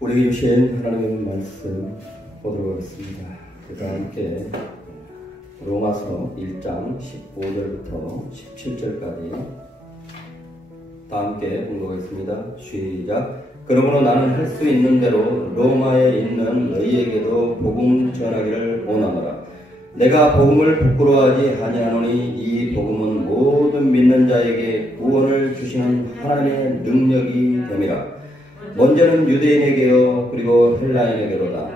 우리에게 주신 하나님의 말씀 보도록 하겠습니다. 우리가 함께 로마서 1장 15절부터 17절까지 다 함께 공독하겠습니다. 시작. 그러므로 나는 할 수 있는 대로 로마에 있는 너희에게도 복음 전하기를 원하노라. 내가 복음을 부끄러워하지 아니하노니 이 복음은 모든 믿는 자에게 구원을 주시는 하나님의 능력이 됨이라. 먼저는 유대인에게요 그리고 헬라인에게로다.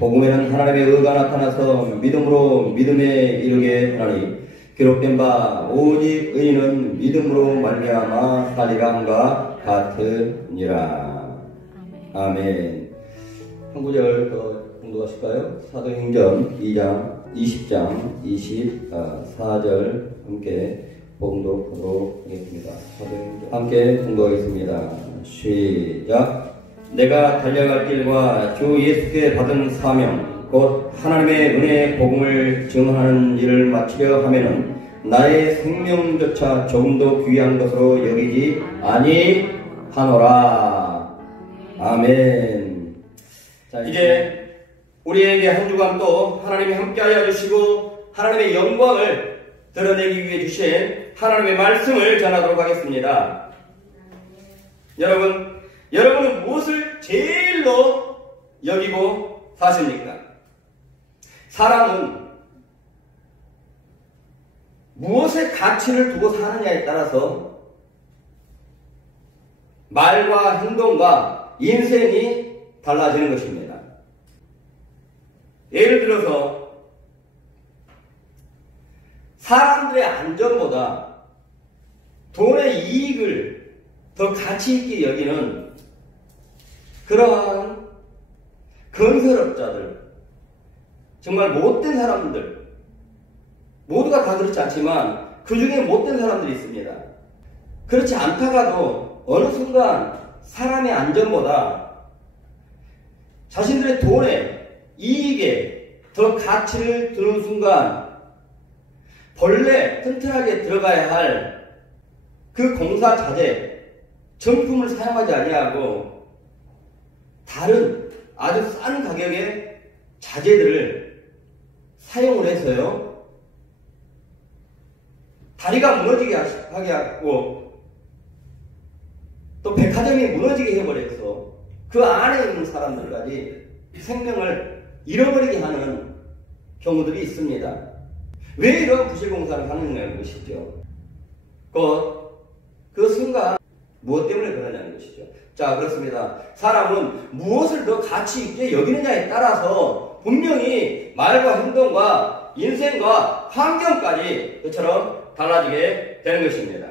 복음에는 하나님의 의가 나타나서 믿음으로 믿음에 이르게 하나니 기록된 바 오직 의인은 믿음으로 말미암아 살리라 함과 같으니라. 아멘. 한 구절 더 공독하실까요? 사도행전 2장 20장 24절 함께 봉독하도록 하겠습니다. 함께 공독하겠습니다. 시작. 내가 달려갈 길과 주 예수께 받은 사명 곧 하나님의 은혜의 복음을 증언하는 일을 마치려 하면은 나의 생명조차 조금도 귀한 것으로 여기지 아니하노라. 아멘. 자, 이제 우리에게 한 주간 또 하나님이 함께하여 주시고 하나님의 영광을 드러내기 위해 주신 하나님의 말씀을 전하도록 하겠습니다. 여러분은 무엇을 제일로 여기고 사십니까? 사람은 무엇의 가치를 두고 사느냐에 따라서 말과 행동과 인생이 달라지는 것입니다. 예를 들어서 사람들의 안전보다 돈의 이익을 더 가치 있게 여기는 그러한 건설업자들, 정말 못된 사람들, 모두가 다 그렇지 않지만 그 중에 못된 사람들이 있습니다. 그렇지 않다가도 어느 순간 사람의 안전보다 자신들의 돈에 이익에 더 가치를 두는 순간 본래 튼튼하게 들어가야 할 그 공사 자재, 정품을 사용하지 아니하고 다른 아주 싼 가격의 자재들을 사용을 해서요 다리가 무너지게 하게 하고 또 백화점이 무너지게 해버려서 그 안에 있는 사람들까지 생명을 잃어버리게 하는 경우들이 있습니다. 왜 이런 부실공사를 하느냐는 것이죠. 그 순간 무엇 때문에 그러냐는 것이죠. 자, 그렇습니다. 사람은 무엇을 더 가치 있게 여기느냐에 따라서 분명히 말과 행동과 인생과 환경까지 그처럼 달라지게 되는 것입니다.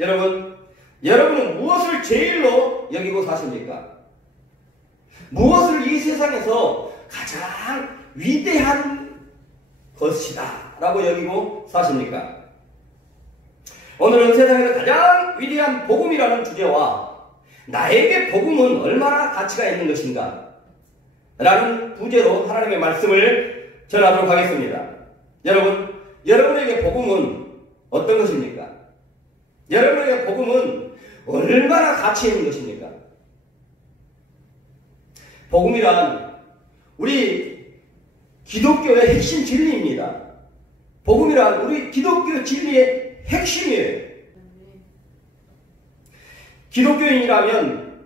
여러분은 무엇을 제일로 여기고 사십니까? 무엇을 이 세상에서 가장 위대한 것이다 라고 여기고 사십니까? 오늘은 세상에서 가장 위대한 복음이라는 주제와 나에게 복음은 얼마나 가치가 있는 것인가 라는 부제로 하나님의 말씀을 전하도록 하겠습니다. 여러분에게 복음은 어떤 것입니까? 여러분에게 복음은 얼마나 가치 있는 것입니까? 복음이란 우리 기독교의 핵심 진리입니다. 복음이란 우리 기독교 진리의 핵심이에요. 기독교인이라면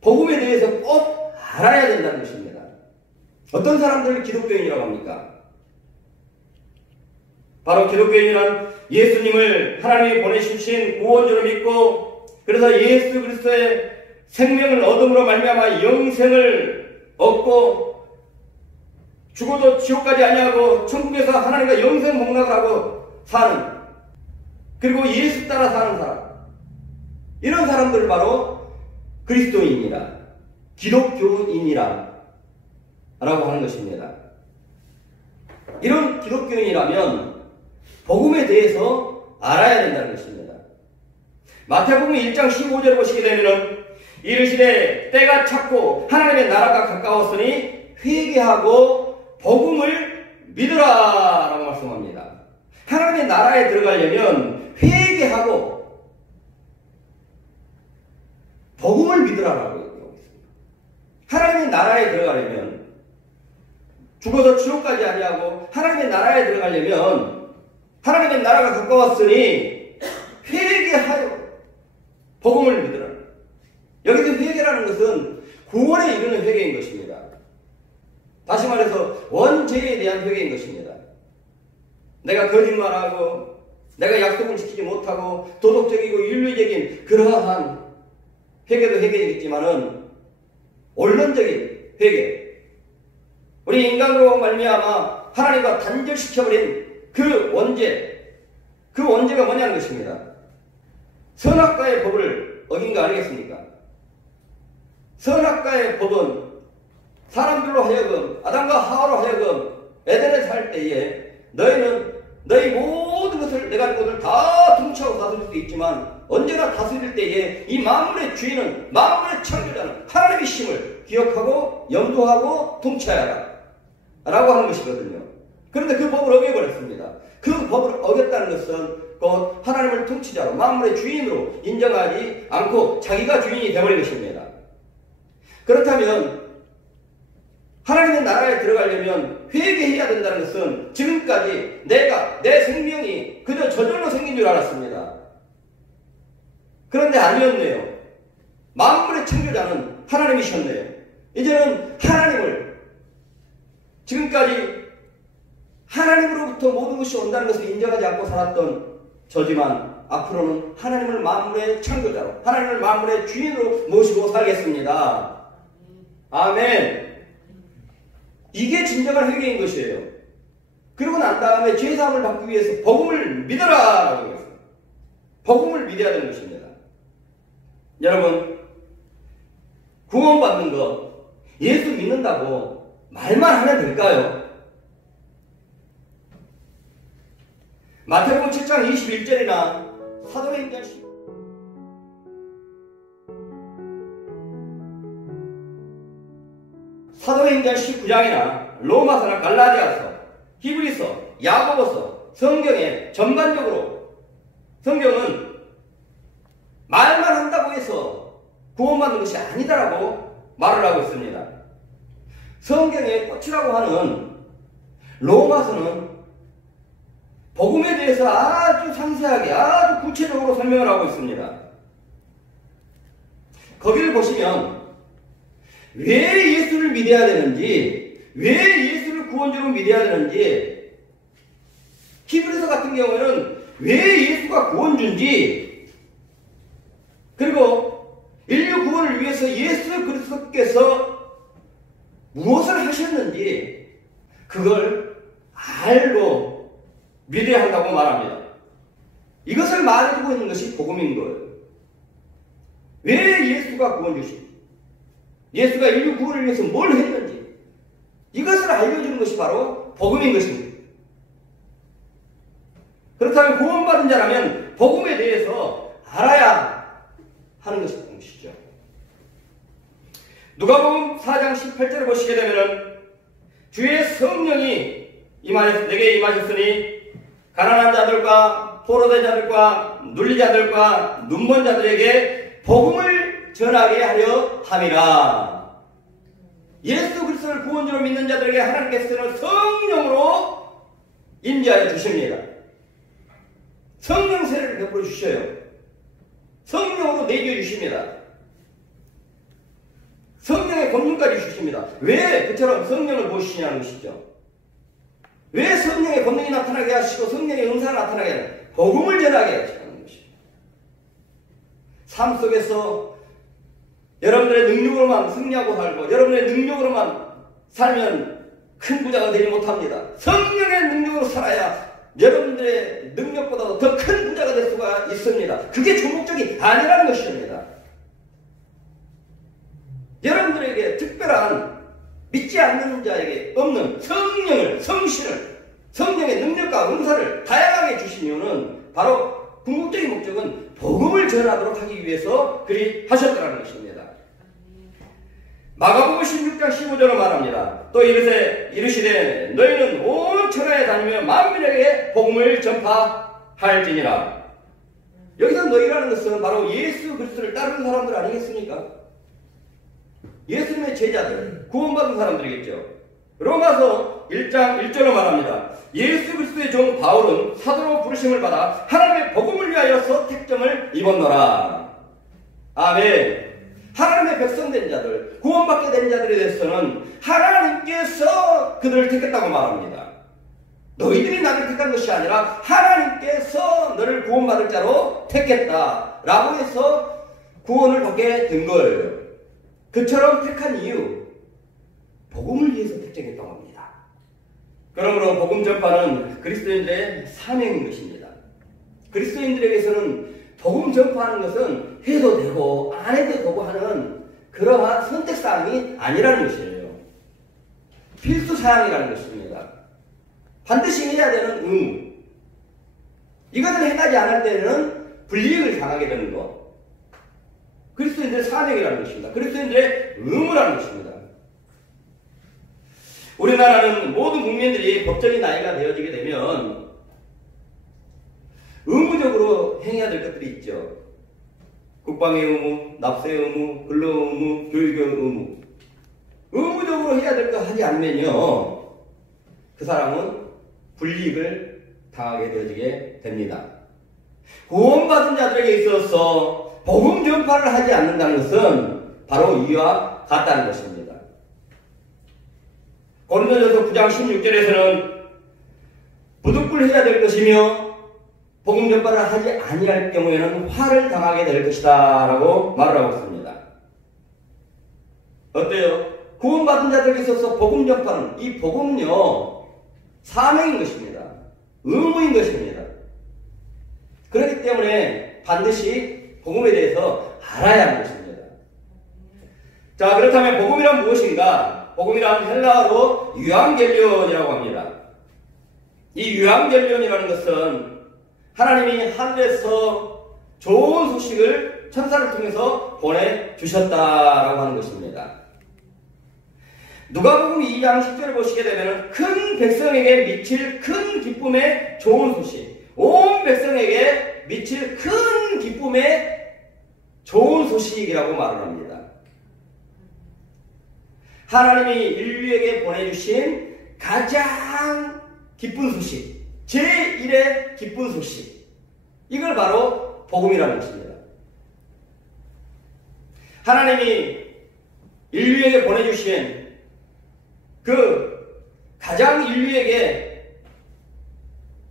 복음에 대해서 꼭 알아야 된다는 것입니다. 어떤 사람들을 기독교인이라고 합니까? 바로 기독교인이란 예수님을 하나님이 보내주신 구원주로 믿고 그래서 예수 그리스도의 생명을 얻음으로 말미암아 영생을 얻고 죽어도 지옥 가지 아니하고 천국에서 하나님과 영생 복락을 하고 사는, 그리고 예수 따라 사는 사람, 이런 사람들을 바로 그리스도인이라, 기독교인이라 라고 하는 것입니다. 이런 기독교인이라면 복음에 대해서 알아야 된다는 것입니다. 마태복음 1장 15절을 보시게 되면 이르시되 때가 찼고 하나님의 나라가 가까웠으니 회개하고 복음을 믿으라 라고 말씀합니다. 하나님의 나라에 들어가려면 회개하고 복음을 믿으라라고 얘기하고 있습니다. 하나님의 나라에 들어가려면 죽어서 지옥까지 아니하고 하나님의 나라에 들어가려면 하나님의 나라가 가까웠으니 회개하여 복음을 믿으라. 여기서 회개라는 것은 구원에 이르는 회개인 것입니다. 다시 말해서 원죄에 대한 회개인 것입니다. 내가 거짓말하고 내가 약속을 지키지 못하고 도덕적이고 윤리적인 그러한 회개도 회개이겠지만은 원론적인 회개, 우리 인간으로 말미암아 하나님과 단절시켜버린 그 원죄가 뭐냐는 것입니다. 선악과의 법을 어긴 거 아니겠습니까? 선악과의 법은 사람들로 하여금, 아담과 하와로 하여금 에덴에 살 때에 너희는 너희 모든 것을 내가 할 것을 다 통치하고 다스릴 수 있지만 언제나 다스릴 때에 이 만물의 주인은, 만물의 창조자는 하나님의 힘을 기억하고 염두하고 통치해야 하라 라고 하는 것이거든요. 그런데 그 법을 어겨버렸습니다. 그 법을 어겼다는 것은 곧 하나님을 통치자로, 만물의 주인으로 인정하지 않고 자기가 주인이 되어버린 것입니다. 그렇다면 하나님의 나라에 들어가려면 회개해야 된다는 것은 지금까지 내 생명이 그저 저절로 생긴 줄 알았습니다. 그런데 아니었네요. 만물의 창조자는 하나님이셨네요. 이제는 하나님을, 지금까지 하나님으로부터 모든 것이 온다는 것을 인정하지 않고 살았던 저지만 앞으로는 하나님을 만물의 창조자로, 하나님을 만물의 주인으로 모시고 살겠습니다. 아멘. 이게 진정한 회개인 것이에요. 그러고 난 다음에 죄사함을 받기 위해서 복음을 믿어라 라고 했어요. 복음을 믿어야 되는 것입니다. 여러분, 구원받는 것, 예수 믿는다고 말만 하면 될까요? 마태복음 7장 21절이나 사도행전 19장이나 로마서나 갈라디아서, 히브리서, 야고보서, 성경에 전반적으로 성경은 말만 한다고 해서 구원받는 것이 아니다라고 말을 하고 있습니다. 성경의 꽃이라고 하는 로마서는 복음에 대해서 아주 상세하게, 아주 구체적으로 설명을 하고 있습니다. 거기를 보시면 왜 예수를 믿어야 되는지, 왜 예수를 구원주로 믿어야 되는지, 히브리서 같은 경우에는 왜 예수가 구원주인지, 그리고 인류 구원을 위해서 예수 그리스도께서 무엇을 하셨는지 그걸 알고 믿어야 한다고 말합니다. 이것을 말해주고 있는 것이 복음인 거예요. 왜 예수가 구원주신지, 예수가 인류 구원을 위해서 뭘 했는지 이것을 알려주는 것이 바로 복음인 것입니다. 그렇다면 구원받은 자라면 복음에 대해서 알아야 하는 것이죠. 누가복음 4장 18절을 보시게 되면 주의 성령이 내게 임하셨으니 가난한 자들과 포로된 자들과 눌린 자들과 눈먼 자들에게 복음을 전하게 하려 함이라. 예수 그리스도를 구원주로 믿는 자들에게 하나님께서는 성령으로 임재하여 주십니다. 성령 세례를 베풀어 주셔요. 성령으로 내겨 주십니다. 성령의 권능까지 주십니다. 왜 그처럼 성령을 보시냐는 것이죠. 왜 성령의 권능이 나타나게 하시고 성령의 은사가 나타나게 하는, 복음을 전하게 하시는 것입니다. 삶 속에서 여러분들의 능력으로만 승리하고 살고 여러분의 능력으로만 살면 큰 부자가 되지 못합니다. 성령의 능력으로 살아야 여러분들의 능력보다도 더 큰 부자가 될 수가 있습니다. 그게 주목적이 아니라는 것입니다. 여러분들에게 특별한, 믿지 않는 자에게 없는 성령을, 성신을, 성령의 능력과 은사를 다양하게 주신 이유는 바로 궁극적인 목적은 복음을 전하도록 하기 위해서 그리 하셨다는 것입니다. 마가복음 16장 15절로 말합니다. 또 이르시되 너희는 온 천하에 다니며 만민에게 복음을 전파할지니라. 여기서 너희라는 것은 바로 예수 그리스도를 따르는 사람들 아니겠습니까? 예수님의 제자들, 구원받은 사람들이겠죠. 로마서 1장 1절로 말합니다. 예수 그리스도의 종 바울은 사도로 부르심을 받아 하나님의 복음을 위하여서 택정을 입었노라. 아멘. 하나님의 백성된 자들, 구원받게 된 자들에 대해서는 하나님께서 그들을 택했다고 말합니다. 너희들이 나를 택한 것이 아니라 하나님께서 너를 구원받을 자로 택했다라고 해서 구원을 받게 된 거예요. 그처럼 택한 이유, 복음을 위해서 택정했다고 합니다. 그러므로 복음 전파는 그리스도인들의 사명인 것입니다. 그리스도인들에게서는 복음 전파하는 것은 해도 되고 안 해도 되고 하는 그러한 선택사항이 아니라는 것이에요. 필수사항이라는 것입니다. 반드시 해야 되는 의무. 이것을 해나지 않을 때는 불이익을 당하게 되는 것. 그리스도인들의 사명이라는 것입니다. 그리스도인들의 의무라는 것입니다. 우리나라는 모든 국민들이 법적인 나이가 되어지게 되면 의무적으로 행해야 될 것들이 있죠. 국방의 의무, 납세의 의무, 근로 의무, 교육의 의무. 의무적으로 해야 될 거 하지 않으면요, 그 사람은 불이익을 당하게 되어지게 됩니다. 구원받은 자들에게 있어서 복음 전파를 하지 않는다는 것은 바로 이와 같다는 것입니다. 고린도전서 9장 16절에서는 부득불 해야 될 것이며 복음 전파를 하지 아니할 경우에는 화를 당하게 될 것이다 라고 말을 하고 있습니다. 어때요? 구원받은 자들에게 있어서 복음 전파는, 이 복음은요, 사명인 것입니다. 의무인 것입니다. 그렇기 때문에 반드시 복음에 대해서 알아야 하는 것입니다. 자, 그렇다면 복음이란 무엇인가? 복음이란 헬라어로 유앙겔리온이라고 합니다. 이 유앙겔리온이라는 것은 하나님이 하늘에서 좋은 소식을 천사를 통해서 보내주셨다라고 하는 것입니다. 누가복음 2장 10절을 보시게 되면 큰 백성에게 미칠 큰 기쁨의 좋은 소식, 온 백성에게 미칠 큰 기쁨의 좋은 소식이라고 말을 합니다. 하나님이 인류에게 보내주신 가장 기쁜 소식, 제1의 기쁜 소식, 이걸 바로 복음이라는 것입니다. 하나님이 인류에게 보내주신 그 가장 인류에게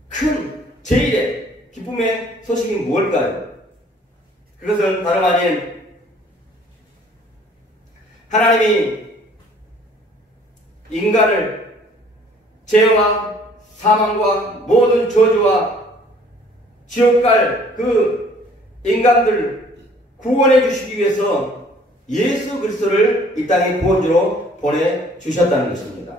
큰 제1의 기쁨의 소식이 무엇일까요? 그것은 다름 아닌 하나님이 인간을 죄와 사망과 모든 저주와 지옥 갈 그 인간들 구원해 주시기 위해서 예수 그리스도를 이 땅에 구원주로 보내주셨다는 것입니다.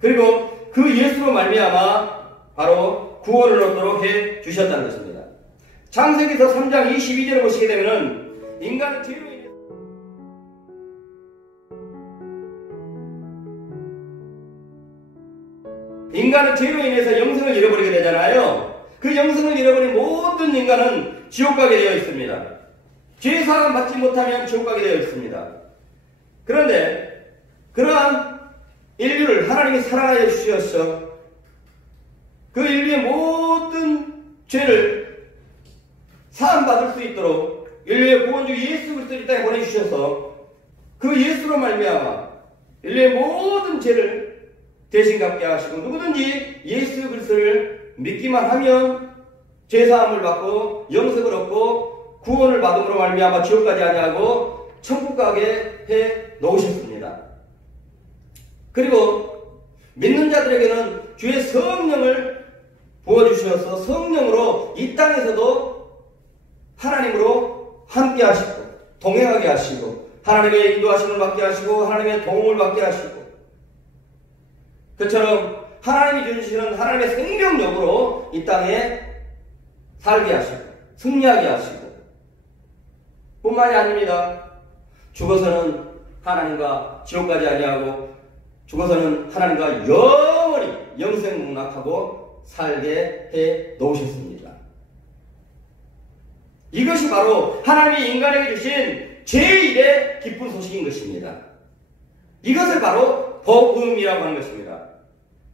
그리고 그 예수로 말미암아 바로 구원을 얻도록 해 주셨다는 것입니다. 창세기서 3장 22절을 보시게 되면은 인간의 죄로 인해서 영생을 잃어버리게 되잖아요. 그 영생을 잃어버린 모든 인간은 지옥 가게 되어 있습니다. 죄사함 받지 못하면 지옥 가게 되어 있습니다. 그런데 그러한 인류를 하나님이 사랑하여 주셔서 그 인류의 모든 죄를 사함받을 수 있도록 인류의 구원주 예수 그리스도를 이 땅에 보내주셔서 그 예수로 말미암아 인류의 모든 죄를 대신 갚게 하시고 누구든지 예수 그리스도를 믿기만 하면 죄사함을 받고 영생을 얻고 구원을 받음으로 말미암아 지옥 가지 아니하고 천국 가게 해 놓으셨습니다. 그리고 믿는 자들에게는 주의 성령을 부어주셔서 성령으로 이 땅에서도 하나님으로 함께 하시고 동행하게 하시고 하나님의 인도하심을 받게 하시고 하나님의 도움을 받게 하시고 그처럼 하나님이 주시는 하나님의 생명력으로 이 땅에 살게 하시고 승리하게 하시고 뿐만이 아닙니다. 죽어서는 하나님과 지옥 가지 아니하고 죽어서는 하나님과 영원히 영생문학하고 살게 해 놓으셨습니다. 이것이 바로 하나님이 인간에게 주신 제1의 기쁜 소식인 것입니다. 이것을 바로 복음이라고 하는 것입니다.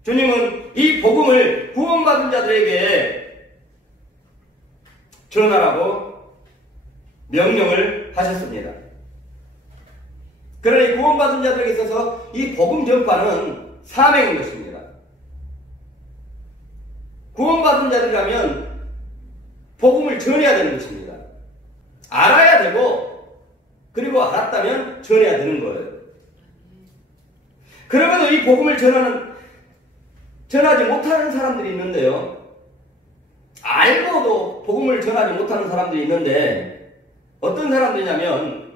주님은 이 복음을 구원받은 자들에게 전하라고 명령을 하셨습니다. 그러나 이 구원받은 자들에게 있어서 이 복음 전파는 사명인 것입니다. 구원받은 자들이라면 복음을 전해야 되는 것입니다. 알아야 되고 그리고 알았다면 전해야 되는 거예요. 그러면서 이 복음을 전하지 못하는 사람들이 있는데요. 알고도 복음을 전하지 못하는 사람들이 있는데 어떤 사람들이냐면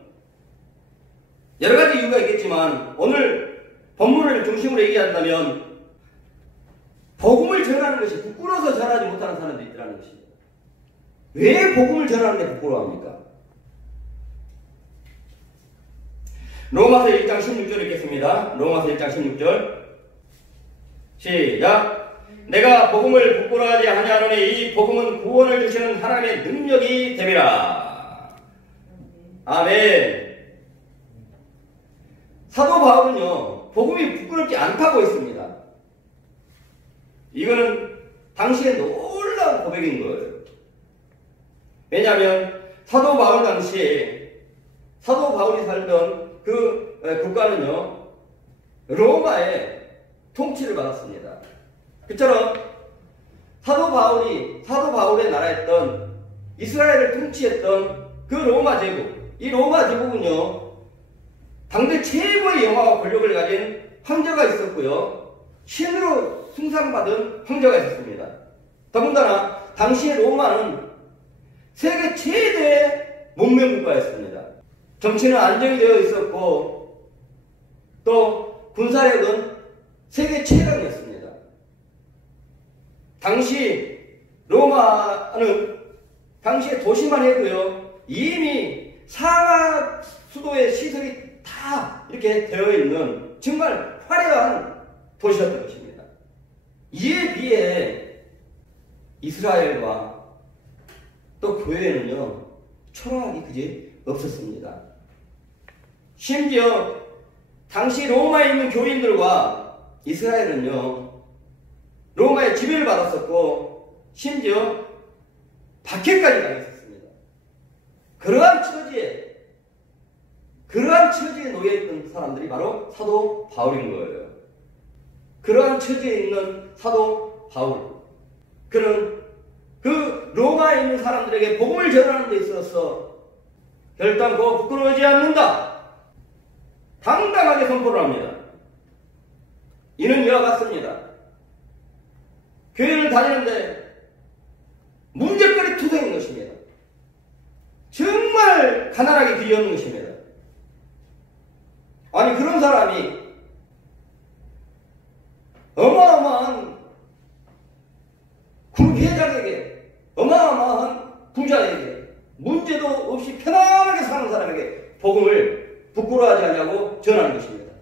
여러 가지 이유가 있겠지만 오늘 본문을 중심으로 얘기한다면 복음을 전하는 것이 부끄러워서 전하지 못하는 사람들이 있다는 것입니다. 왜 복음을 전하는데 부끄러워합니까? 로마서 1장 16절 읽겠습니다. 로마서 1장 16절 시작. 내가 복음을 부끄러워하지 아니하노니 이 복음은 구원을 주시는 하나님의 능력이 됨이라. 아멘. 사도 바울은요 복음이 부끄럽지 않다고 했습니다. 이거는 당시에 놀라운 고백인 거예요. 왜냐하면 사도 바울 당시에 사도 바울이 살던 그 국가는요 로마의 통치를 받았습니다. 그처럼 사도 바울의 나라였던 이스라엘을 통치했던 그 로마 제국, 이 로마 제국은요 당대 최고의 영화와 권력을 가진 황제가 있었고요. 신으로 숭상받은 황제가 있었습니다. 더군다나 당시의 로마는 세계 최대의 문명국가였습니다. 정치는 안정이 되어 있었고 또 군사력은 세계 최강이었습니다. 당시 로마는 당시의 도시만 해도요 이미 상하 수도의 시설이 다 이렇게 되어 있는 정말 화려한 도시였던 것입니다. 이에 비해 이스라엘과 또 교회는요 초라하기 그지 없었습니다. 심지어 당시 로마에 있는 교인들과 이스라엘은요 로마의 지배를 받았었고 심지어 박해까지 당했었습니다. 그러한 처지에 놓여있던 사람들이 바로 사도 바울인 거예요. 그러한 처지에 있는 사도 바울, 그는 그 로마에 있는 사람들에게 복음을 전하는 데 있어서 결단코 부끄러워하지 않는다. 당당하게 선포를 합니다. 이는 이와 같습니다. 교회를 다니는데 문제거리 투성인 것입니다. 정말 가난하게 뒤엎는 것입니다. 아니 그런 사람이 어마어마한 회장에게 어마어마한 부자에게 문제도 없이 편안하게 사는 사람에게 복음을 부끄러워하지 않냐고 전하는 것입니다.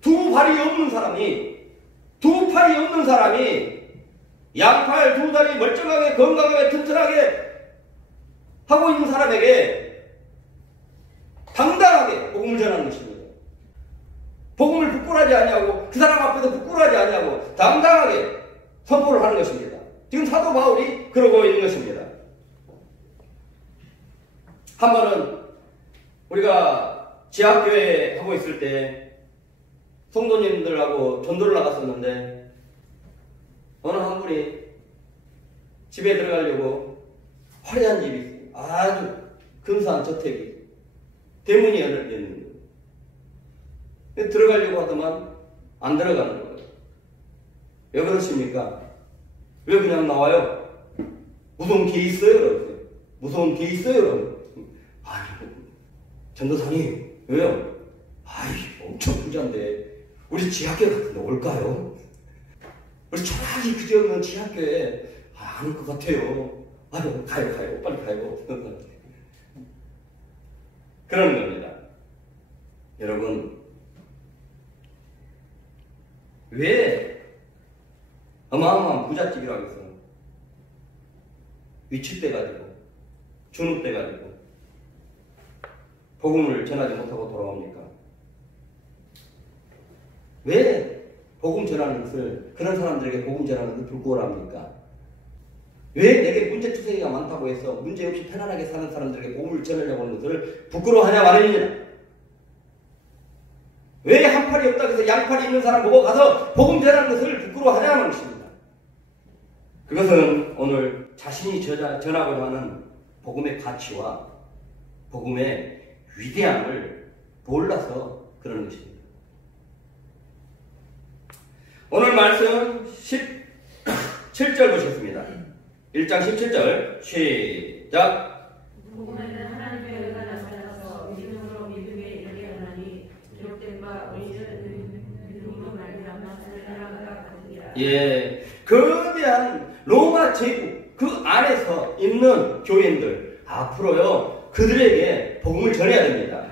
두 팔이 없는 사람이 양팔 두 다리 멀쩡하게 건강하게 튼튼하게 하고 있는 사람에게 당당하게 복음을 전하는 것입니다. 복음을 부끄러워하지 않냐고, 그 사람 앞에서 부끄러워하지 않냐고 당당하게 선포를 하는 것입니다. 지금 사도 바울이 그러고 있는 것입니다. 한 번은 우리가 지하교회 하고 있을 때 성도님들하고 전도를 나갔었는데 어느 한 분이 집에 들어가려고 화려한 집이 있어요. 아주 근사한 저택이 대문이 열려있는 거예요. 들어가려고 하더만 안 들어가는 거예요. 왜 그러십니까? 왜 그냥 나와요? 무서운 개 있어요? 그러세요. 무서운 개 있어요? 아니, 전도사님, 왜요? 아이, 엄청 부자인데 우리 지하교회 같은 데 올까요? 우리 초라하게 그지 없는 지하교회 안 올 것 같아요. 아유, 가요, 빨리 가요. 그러는 겁니다. 여러분, 왜 어마어마한 부잣집이라고 해서 위축돼가지고, 주눅돼가지고, 복음을 전하지 못하고 돌아옵니까? 왜 복음 전하는 것을, 그런 사람들에게 복음 전하는 것을 불구하랍니까? 왜 내게 문제투성이가 많다고 해서 문제없이 편안하게 사는 사람들에게 복음을 전하려고 하는 것을 부끄러워하냐 말입니다. 왜 한 팔이 없다고 해서 양팔이 있는 사람 보고 가서 복음 전하는 것을 부끄러워하냐는 것입니다. 그것은 오늘 자신이 전하고자 하는 복음의 가치와 복음의 위대함을 몰라서 그러는 것입니다. 오늘 말씀 17절 보셨습니다. 1장 17절 시작. 복음에는 하나님의 의가 나타나서 믿음으로 믿음에 이르게 하나니 기록된 바 우리는 믿음으로 말미암아 살아나가 같으리라. 예, 거대한 로마 제국 그 안에서 있는 교인들 앞으로요 그들에게 복음을 전해야 됩니다.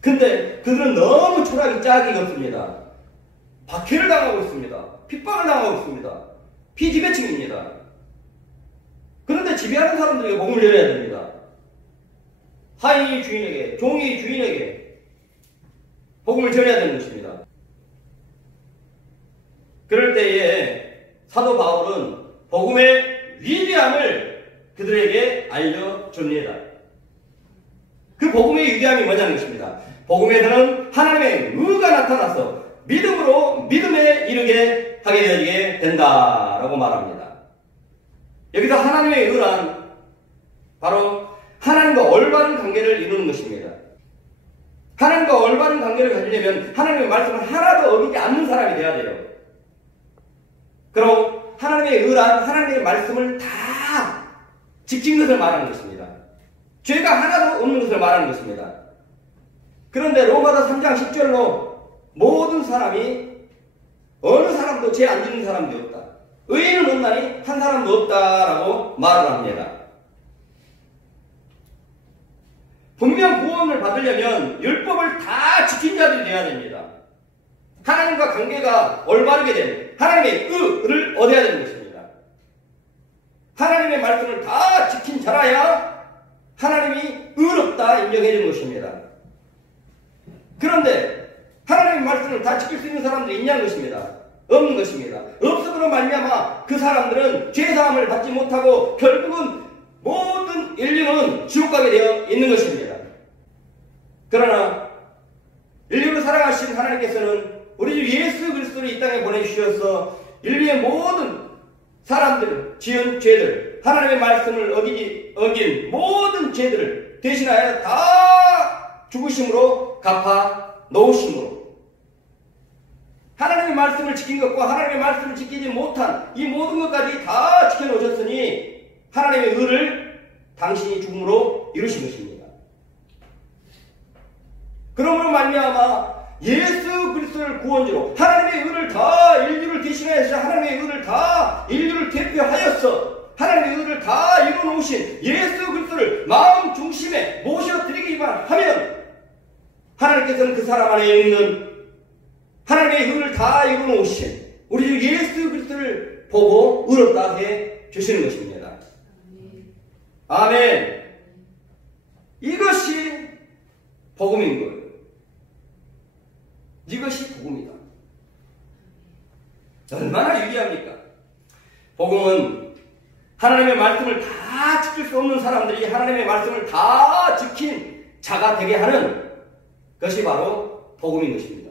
근데 그들은 너무 초락이 짝이 없습니다. 박해를 당하고 있습니다. 핍박을 당하고 있습니다. 피지배층입니다. 그런데 지배하는 사람들에게 복음을 전해야 됩니다. 하인이 주인에게, 종이 주인에게 복음을 전해야 되는 것입니다. 그럴 때에 사도 바울은 복음의 위대함을 그들에게 알려줍니다. 그 복음의 위대함이 뭐냐는 것입니다. 복음에서는 하나님의 의가 나타나서 믿음으로 믿음에 이르게 하게 되어지게 된다라고 말합니다. 여기서 하나님의 의란 바로 하나님과 올바른 관계를 이루는 것입니다. 하나님과 올바른 관계를 가지려면 하나님의 말씀을 하나도 어기지 않는 사람이 되어야 돼요. 그럼 하나님의 의란 하나님의 말씀을 다 지킨 것을 말하는 것입니다. 죄가 하나도 없는 것을 말하는 것입니다. 그런데 로마서 3장 10절로 모든 사람이 어느 사람도 죄 안 짓는 사람도 없다. 의인은 없나니 한 사람도 없다라고 말을 합니다. 분명 구원을 받으려면 율법을 다 지킨 자들이 되어야 됩니다. 하나님과 관계가 올바르게 된 하나님의 의를 얻어야 되는 것입니다. 하나님의 말씀을 다 지킨 자라야 하나님이 의롭다 인정해 주는 것입니다. 그런데 하나님의 말씀을 다 지킬 수 있는 사람들이 있냐는 것입니다. 없는 것입니다. 없음으로 말미암아 그 사람들은 죄사함을 받지 못하고 결국은 모든 인류는 지옥 가게 되어 있는 것입니다. 그러나 인류를 사랑하신 하나님께서는 우리 주 예수 그리스도를 이 땅에 보내주셔서 인류의 모든 사람들, 지은 죄들, 하나님의 말씀을 어긴 모든 죄들을 대신하여 다 죽으심으로 갚아 놓으심으로 하나님의 말씀을 지킨 것과 하나님의 말씀을 지키지 못한 이 모든 것까지 다 지켜놓으셨으니 하나님의 의를 당신이 죽음으로 이루신 것입니다. 그러므로 말미암아 예수 그리스도를 구원주로 하나님의 의를 다 인류를 대신하여서 하나님의 의를 다 인류를 대표하여서 하나님의 의를 다 이루어놓으신 예수 그리스도를 마음 중심에 모셔드리기만 하면 하나님께서는 그 사람 안에 있는 하나님의 의를 다 이루어놓으신 우리 주 예수 그리스도를 보고 의롭다 해 주시는 것입니다. 아멘. 이것이 복음인 거예요. 이것이 복음이다. 얼마나 유리합니까? 복음은 하나님의 말씀을 다 지킬 수 없는 사람들이 하나님의 말씀을 다 지킨 자가 되게 하는 것이 바로 복음인 것입니다.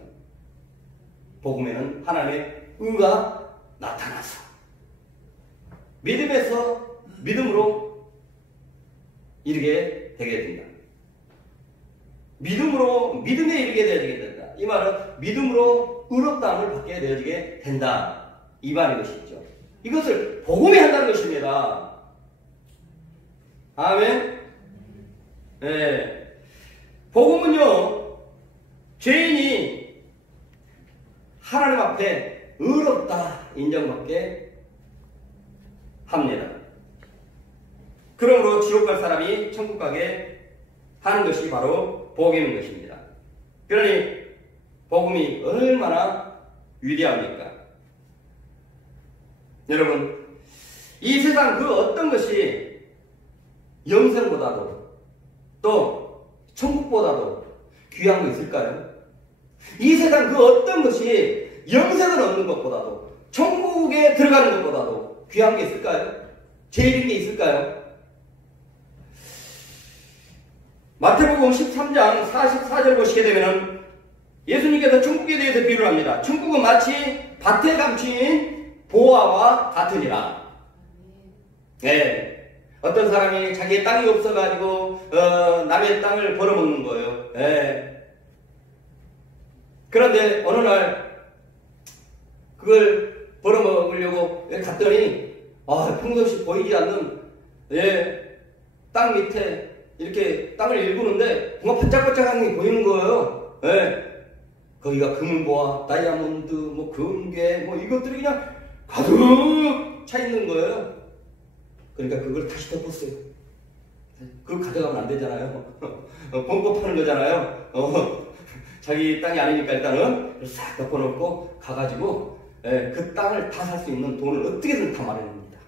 복음에는 하나님의 의가 나타나서 믿음에서 믿음으로 이르게 되게 된다. 믿음으로 믿음에 이르게 되어지게 된다. 이 말은 믿음으로 의롭다함을 받게 되어지게 된다. 이 말인 것이죠. 이것을 복음이 한다는 것입니다. 아멘. 네. 복음은요, 죄인이 하나님 앞에 의롭다 인정받게 합니다. 그러므로 지옥 갈 사람이 천국 가게 하는 것이 바로 복음인 것입니다. 그러니 복음이 얼마나 위대합니까? 여러분, 이 세상 그 어떤 것이 영생보다도 또 천국보다도 귀한 거 있을까요? 이 세상 그 어떤 것이 영생을 얻는 것보다도 천국에 들어가는 것보다도 귀한 게 있을까요? 제일인 게 있을까요? 마태복음 13장 44절 보시게 되면 예수님께서 천국에 대해서 비유를 합니다. 천국은 마치 밭에 감춘 보화와 같으니라. 네. 어떤 사람이 자기의 땅이 없어가지고 남의 땅을 벌어먹는 거예요. 네. 그런데 어느 날 그걸 벌어먹으려고 갔더니 평소시 보이지 않는 땅 밑에 이렇게 땅을 일구는데 뭔가 반짝반짝한 게 보이는 거예요. 거기가 금은보화, 다이아몬드, 금괴, 이것들이 그냥 가득 차 있는 거예요. 그러니까 그걸 다시 덮었어요. 그걸 가져가면 안 되잖아요. 범법하는 거잖아요. 자기 땅이 아니니까 일단은 싹 덮어놓고 가가지고 그 땅을 다 살 수 있는 돈을 어떻게든 다 마련합니다.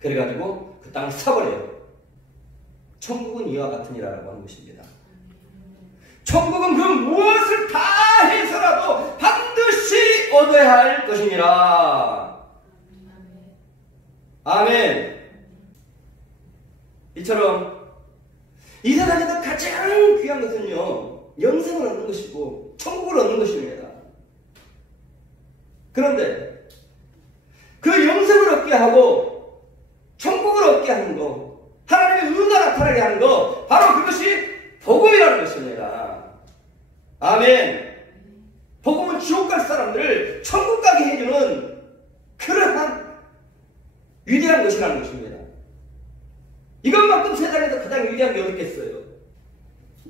그래가지고 그 땅을 사버려요. 천국은 이와 같으니라라고 하는 것입니다. 천국은 그 무엇을 다 해서라도 반드시 얻어야 할 것이니라. 아멘. 이처럼 이 세상에서 가장 귀한 것은요, 영생을 얻는 것이고 천국을 얻는 것입니다. 그런데 그 영생을 얻게 하고 천국을 얻게 하는 것, 하나님의 은혜가 나타나게 하는 것, 바로 그것이 복음이라는 것입니다. 아멘. 복음은 지옥 갈 사람들을 천국 가게 해주는 그러한 위대한 것이라는 것입니다. 이것만큼 세상에서 가장 위대한 게 어딨겠어요.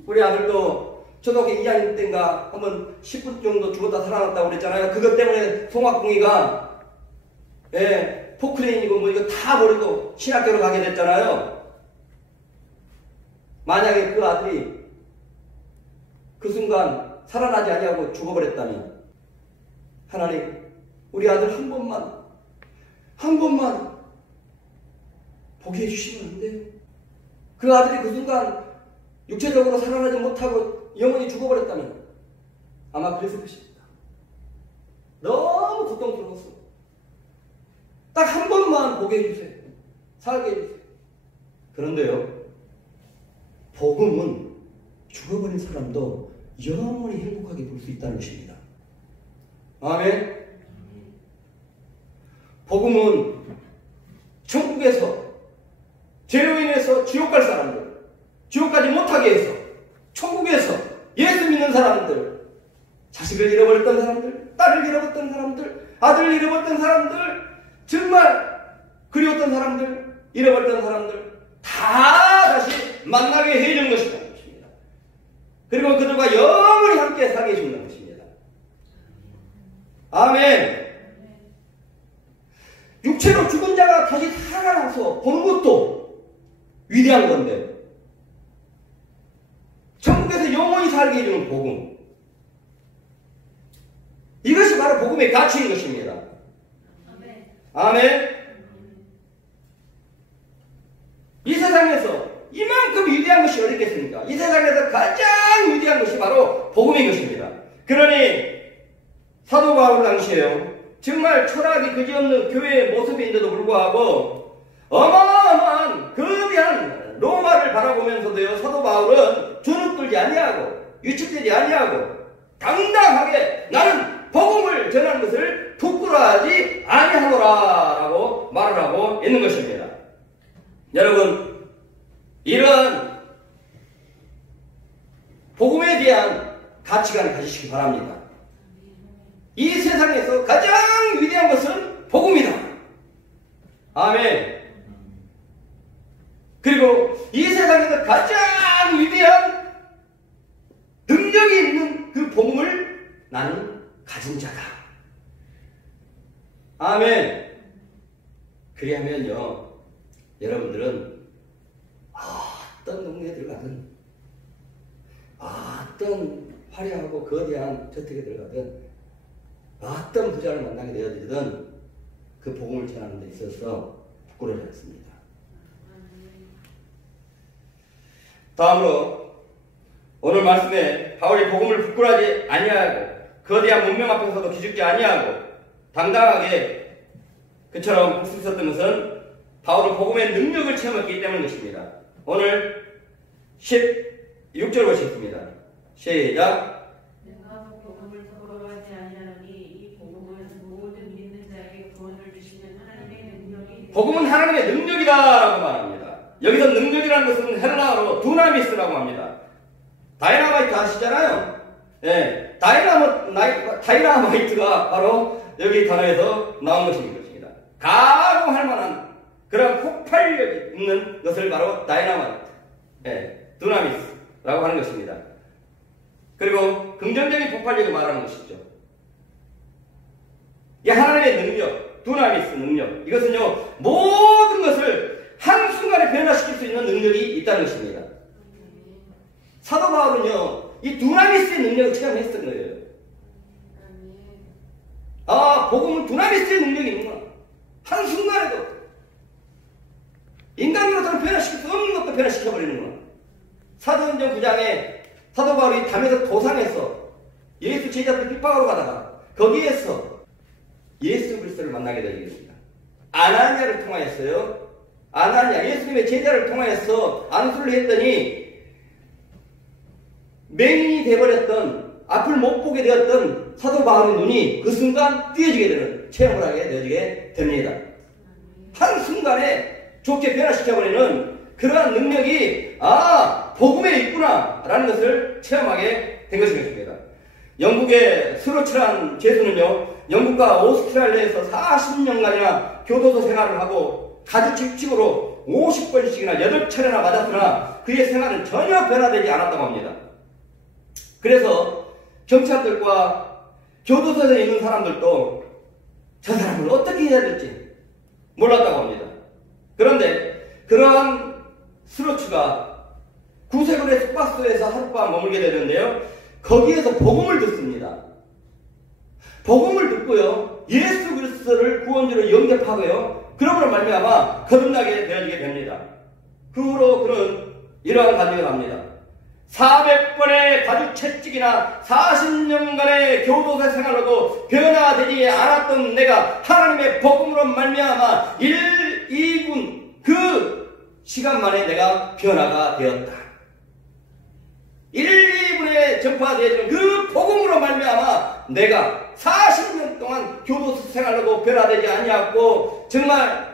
우리 아들도 초등학교 2학년 때인가 한번 10분 정도 죽었다 살아났다고 그랬잖아요. 그것 때문에 송학궁이가 포크레인이고 이거 다 버리고 신학교로 가게 됐잖아요. 만약에 그 아들이 그 순간 살아나지 아니하고 죽어버렸다면, 하나님, 우리 아들 한 번만 보게 해주시면 안 돼요? 그 아들이 그 순간 육체적으로 살아나지 못하고 영원히 죽어버렸다면 아마 그랬을 것입니다. 너무 고통스러웠어. 딱 한 번만 보게 해주세요. 살게 해주세요. 그런데요, 복음은 죽어버린 사람도 영원히 행복하게 볼 수 있다는 것입니다. 아멘. 복음은 천국에서 죄로 인해서 지옥 갈 사람들, 지옥 가지 못하게 해서 천국에서 예수 믿는 사람들, 자식을 잃어버렸던 사람들, 딸을 잃어버렸던 사람들, 아들을 잃어버렸던 사람들, 정말 그리웠던 사람들, 잃어버렸던 사람들 다 다시 만나게 해주는 것이다. 그리고 그들과 영원히 함께 살게 해주는 것입니다. 아멘. 육체로 죽은 자가 다시 살아나서 보는 것도 위대한 건데, 천국에서 영원히 살게 해주는 복음, 이것이 바로 복음의 가치인 것입니다. 아멘. 이 세상에서 이만큼 위대한 것이 어디 있겠습니까? 이 세상에서 가장 위대한 것이 바로 복음인 것입니다. 그러니 사도 바울 당시에요, 정말 철학이 그지없는 교회의 모습인데도 불구하고 어마어마한 거대한 로마를 바라보면서도요, 사도 바울은 주눅들지 아니하고 위축되지 아니하고 당당하게 나는 복음을 전하는 것을 부끄러워하지 아니하노라 라고 말을 하고 있는 것입니다. 여러분, 이런 복음에 대한 가치관을 가지시기 바랍니다. 이 세상에서 가장 위대한 것은 복음이다. 아멘. 그리고 이 세상에서 가장 위대한 능력이 있는 그 복음을 나는 가진 자다. 아멘. 그리하면요, 여러분들은 어떤 동네에 들어가든, 어떤 화려하고 거대한 저택에 들어가든, 어떤 부자를 만나게 되어지든 그 복음을 전하는 데 있어서 부끄러워하지 않습니다. 다음으로 오늘 말씀에 바울이 복음을 부끄러워하지 아니하고 거대한 문명 앞에서도 기죽지 아니하고 당당하게 그처럼 할 수 있었던 것은 바울은 복음의 능력을 체험했기 때문인 것입니다. 오늘 16절 보시겠습니다. 시작. 내가 복음을 부끄러워하지 아니하노니 이 복음은 모든 믿는 자에게 구원을 주시는 하나님의 능력이 복음은 하나님의 능력이다라고 말합니다. 여기서 능력이라는 것은 헬라어로 두나미스라고 합니다. 다이나마이트 아시잖아요. 예, 다이나마이트가 바로 여기 단어에서 나온 것입니다. 가공할 만한 그런 폭발력이 있는 것을 바로 다이나마이트, 예, 두나미스라고 하는 것입니다. 그리고 긍정적인 폭발력을 말하는 것이죠. 이 하나님의 능력, 두나미스 능력, 이것은요 모든 것을 한순간에 변화시킬 수 있는 능력이 있다는 것입니다. 사도 바울은요 이 두나미스의 능력을 체험했던 거예요. 아, 복음은 두나미스의 능력이 있구나. 한순간에도 인간으로서는 변화시킬 수 없는 것도 변화시켜버리는구나. 사도행전 9장에 사도 바울이 담에서 도상에서 예수 제자들 핍박하러 가다가 거기에서 예수 그리스도를 만나게 되겠습니다. 아나니아를 통하였어요. 아나니아, 예수님의 제자를 통하여서 안수를 했더니 맹인이 되어버렸던, 앞을 못 보게 되었던 사도 바울의 눈이 그 순간 띄어지게 되는, 체험을 하게 되어지게 됩니다. 한순간에 좋게 변화시켜버리는 그러한 능력이 복음에 있구나 라는 것을 체험하게 된 것입니다. 영국의 스로츠란 죄수는요 영국과 오스트레일리아에서 40년간이나 교도소 생활을 하고 가주집집으로 50번씩이나 8차례나 맞았으나 그의 생활은 전혀 변화되지 않았다고 합니다. 그래서 경찰들과 교도소에 있는 사람들도 저 사람을 어떻게 해야 될지 몰랐다고 합니다. 그런데 그러한 스로츠가 구세군의 숙박소에서 하룻밤 머물게 되는데요. 거기에서 복음을 듣습니다. 복음을 듣고요. 예수 그리스도를 구원주로 영접하고요. 그러므로 말미암아 거듭나게 되어지게 됩니다. 그 후로 그는 이러한 간증을 합니다. 400번의 가죽 채찍이나 40년간의 교도소 생활로도 변화되지 않았던 내가 하나님의 복음으로 말미암아 1, 2분 그 시간 만에 내가 변화가 되었다. 1, 2분에 전파되어지는 그 복음으로 말미암아 내가 40년 동안 교도소 생활로도 변화되지 아니하고 정말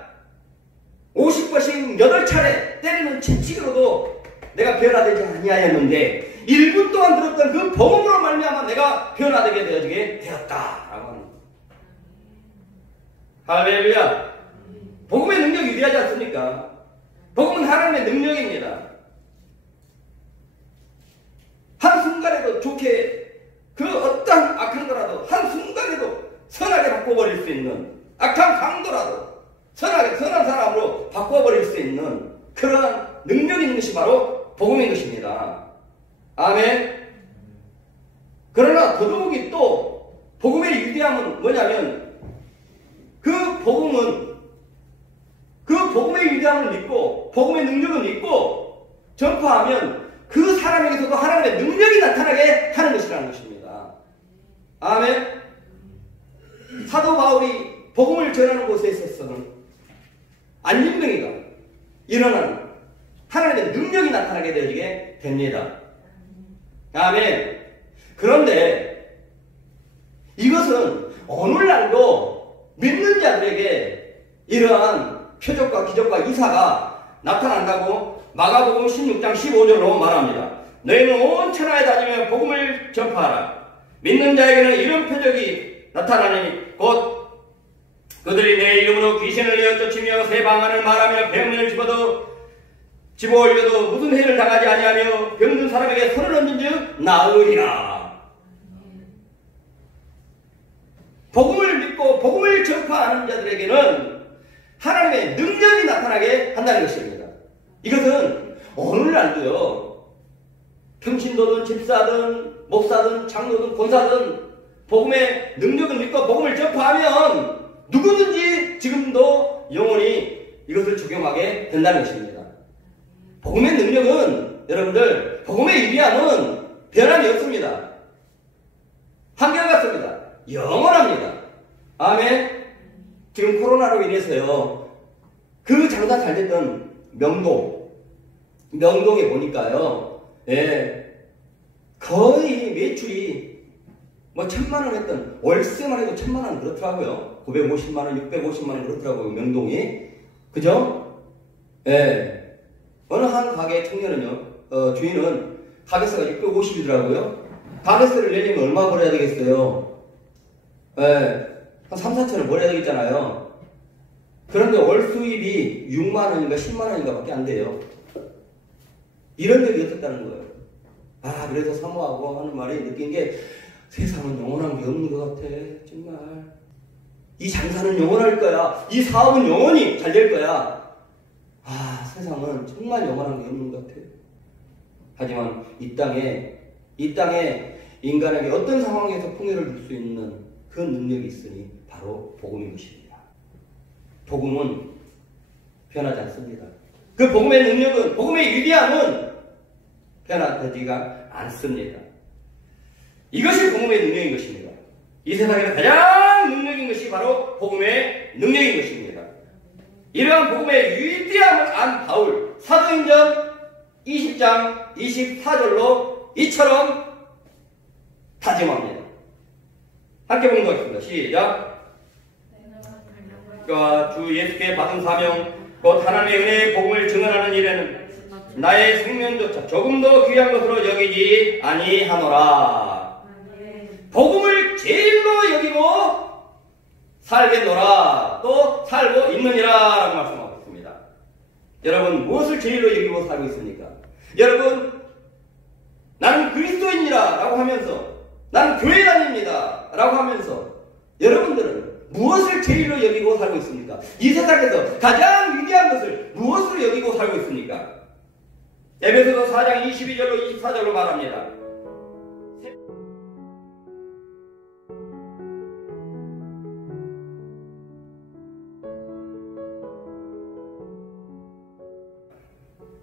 50번씩 8차례 때리는 채찍으로도 내가 변화되지 아니하였는데 1분 동안 들었던 그 복음으로 말미암아 내가 변화되게 되어지게 되었다라고 합니다. 할렐루야. 복음의 능력이 위대하지 않습니까? 복음은 하나님의 능력입니다. 한순간에도 좋게 그 어떤 악한 거라도 한순간에도 선하게 바꿔버릴 수 있는 악한 강도라도 선한 사람으로 바꿔버릴 수 있는 그런 능력이 있는 것이 바로 복음인 것입니다. 아멘. 그러나 더더욱이 또 복음의 위대함은 뭐냐면 그 복음의 위대함을 믿고 복음의 능력을 믿고 전파하면 그 사람에게서도 하나님의 능력이 나타나게 하는 것이라는 것입니다. 아멘. 사도 바울이 복음을 전하는 곳에 있어서는 안림병이가 일어나는 하나님의 능력이 나타나게 되어지게 됩니다. 아멘. 그런데 이것은 오늘날도 믿는 자들에게 이러한 표적과 기적과 이사가 나타난다고 마가복음 16장 15절로 말합니다. 너희는 온 천하에 다니며 복음을 전파하라. 믿는 자에게는 이런 표적이 나타나니 곧 그들이 내 이름으로 귀신을 내어 쫓으며 새 방언을 말하며 병문을 집어 올려도 무슨 해를 당하지 아니하며 병든 사람에게 손을 얹은즉 나으리라. 복음을 믿고 복음을 전파하는 자들에게는 하나님의 능력이 나타나게 한다는 것입니다. 이것은 오늘날도요 평신도든 집사든 목사든 장로든 권사든 복음의 능력을 믿고 복음을 전파하면 누구든지 지금도 영원히 이것을 적용하게 된다는 것입니다. 복음의 능력은 여러분들 복음의 위대함은 변함이 없습니다. 한결같습니다. 영원합니다. 아멘. 지금 코로나로 인해서요, 그 장사 잘 됐던 명동에 보니까요, 거의 매출이 뭐 1,000만 원 했던, 월세만 해도 1,000만 원 그렇더라고요. 950만 원, 650만 원 그렇더라고요, 명동이. 그죠? 어느 한 가게 청년은요, 주인은 가게세가 650이더라고요. 가게세를 내려면 얼마 벌어야 되겠어요? 한 3, 4천을 벌어야 되겠잖아요. 그런데 월 수입이 6만 원인가 10만 원인가 밖에 안 돼요. 이런 적이 없었다는 거예요. 아, 그래서 사모하고 하는 말이 느낀 게, 세상은 영원한 게 없는 것 같아. 정말. 이 장사는 영원할 거야. 이 사업은 영원히 잘 될 거야. 아, 세상은 정말 영원한 게 없는 것 같아. 하지만 이 땅에 인간에게 어떤 상황에서 풍요를 줄 수 있는 그 능력이 있으니 바로 복음인 것입니다. 복음은 변하지 않습니다. 그 복음의 능력은, 복음의 위대함은 변화되지가 않습니다. 이것이 복음의 능력인 것입니다. 이 세상에서 가장 능력인 것이 바로 복음의 능력인 것입니다. 이러한 복음의 위대함을 안 바울, 사도행전 20장 24절로 이처럼 다짐합니다. 함께 보는 것 같습니다. 시작. 주 예수께 받은 사명, 곧 하나님의 은혜의 복음을 증언하는 일에는 나의 생명조차 조금 더 귀한 것으로 여기지 아니하노라. 복음을 제일로 여기고 살겠노라. 또 살고 있느니라 라고 말씀하고 있습니다. 여러분, 무엇을 제일로 여기고 살고 있습니까? 여러분, 나는 그리스도인이라 라고 하면서, 나는 교회 다닙니다 라고 하면서, 여러분들은 무엇을 제일로 여기고 살고 있습니까? 이 세상에서 가장 위대한 것을 무엇으로 여기고 살고 있습니까? 에베소서 4장 22절로 24절로 말합니다.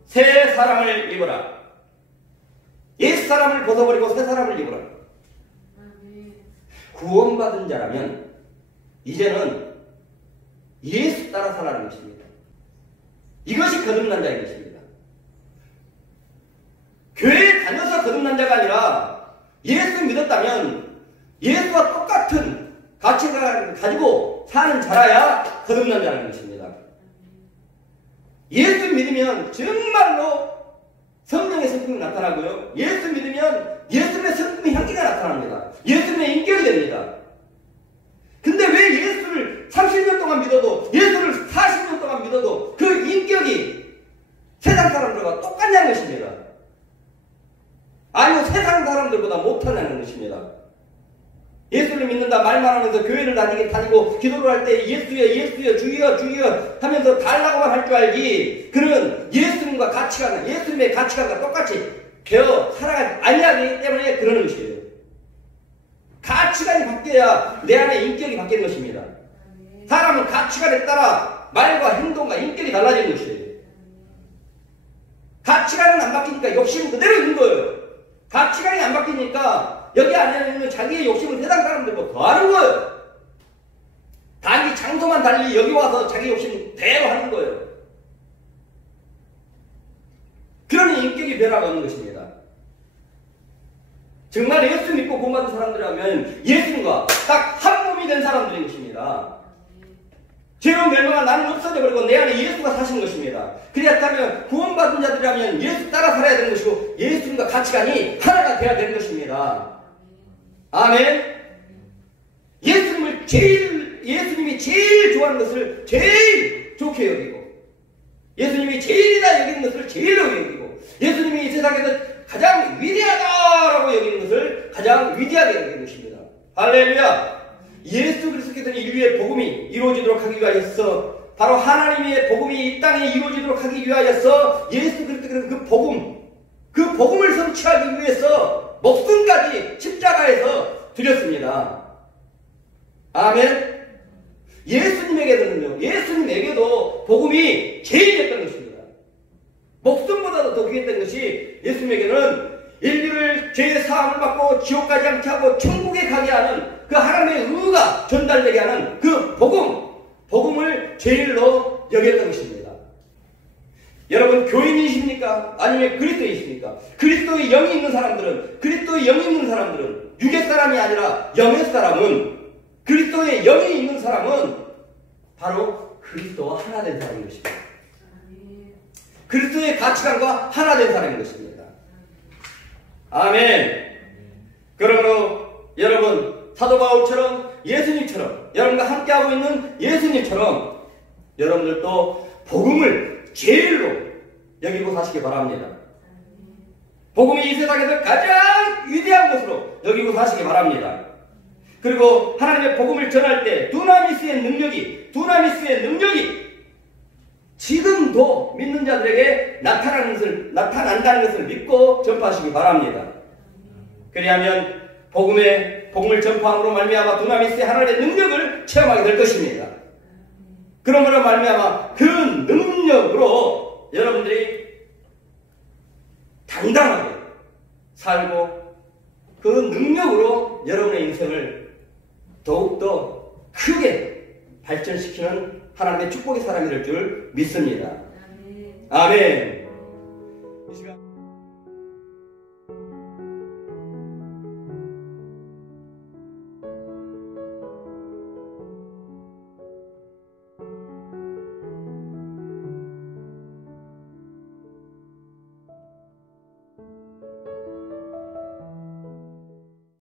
새 사람을 입어라. 옛 사람을 벗어버리고 새 사람을 입어라. 구원받은 자라면 이제는 예수 따라 살아가는 것입니다. 이것이 거듭난 자인 것입니다. 교회에 다녀서 거듭난 자가 아니라 예수 믿었다면 예수와 똑같은 가치관을 가지고 사는 자라야 거듭난 자라는 것입니다. 예수 믿으면 정말로 성령의 성품이 나타나고요. 예수 믿으면 예수님의 성품의 향기가 나타납니다. 예수님의 인격이 됩니다. 근데 왜 예수를 30년 동안 믿어도, 예수를 40년 동안 믿어도 그 인격이 세상 사람들과 똑같냐는 것입니다. 아니요, 세상 사람들보다 못하냐는 것입니다. 예수를 믿는다 말만 하면서 교회를 다니고 기도를 할 때 예수여 주여 주여 하면서 달라고만 할 줄 알지, 그는 예수님의 가치관과 똑같이 되어 살아가지 아니하기 때문에 그러는 것이에요. 가치관이 바뀌어야 내 안에 인격이 바뀌는 것입니다. 사람은 가치관에 따라 말과 행동과 인격이 달라지는 것이에요. 가치관은 안 바뀌니까 욕심은 그대로 있는 거예요. 가치관이 안 바뀌니까 여기 안에 있는 자기의 욕심을 세상 사람들보다 더하는 거예요. 단지 장소만 달리 여기 와서 자기 욕심 대로 하는 거예요. 그러니 인격이 변화가 없는 것입니다. 정말 예수 믿고 구원받은 사람들이라면 예수님과 딱 한 몸이 된 사람들인 것입니다. 죄로 멸망한 나는 없어져 버리고 내 안에 예수가 사시는 것입니다. 그렇다면 구원받은 자들이라면 예수 따라 살아야 되는 것이고 예수님과 가치관이 하나가 되어야 되는 것입니다. 아멘. 예수님이 제일 좋아하는 것을 제일 좋게 여기고, 예수님이 제일이다 여기는 것을 제일로 여기고, 예수님이 이 세상에서 가장 위대하다라고 여기는 것을 가장 위대하게 여기는 것입니다. 할렐루야. 예수 그리스도께서는 인류의 복음이 이루어지도록 하기 위하여서, 바로 하나님의 복음이 이 땅에 이루어지도록 하기 위하여서 예수 그리스도께서는 그 복음을 성취하기 위해서 목숨까지 십자가에서 드렸습니다. 아멘. 예수님에게도 복음이 제일 됐던 것입니다. 목숨보다도 더 귀했던 것이 예수님에게는 인류를 죄의 사함을 받고 지옥 가지 않게 하고 천국에 가게 하는 그 하나님의 의가 전달되게 하는 그 복음을 제일로 여겼던 것입니다. 여러분 교인이십니까? 아니면 그리스도이십니까? 그리스도의 영이 있는 사람들은 육의 사람이 아니라 영의 사람은, 그리스도의 영이 있는 사람은 바로 그리스도와 하나 된 사람인 것입니다. 그리스도의 가치관과 하나 된 사람인 것입니다. 아멘. 그러므로 여러분 사도 바울처럼 예수님처럼, 여러분과 함께하고 있는 예수님처럼 여러분들도 복음을 제일로 여기고 사시기 바랍니다. 복음이 이 세상에서 가장 위대한 것으로 여기고 사시기 바랍니다. 그리고 하나님의 복음을 전할 때 두나미스의 능력이 지금도 믿는 자들에게 나타난다는 것을 믿고 전파하시기 바랍니다. 그리하면 복음을 전파함으로 말미암아 두나미스의 하나님의 능력을 체험하게 될 것입니다. 그러므로 말미암아 그 능력으로 여러분들이 당당하게 살고 그 능력으로 여러분의 인생을 더욱더 크게 발전시키는 하나님의 축복의 사람이 될 줄 믿습니다. 아멘. 이 시간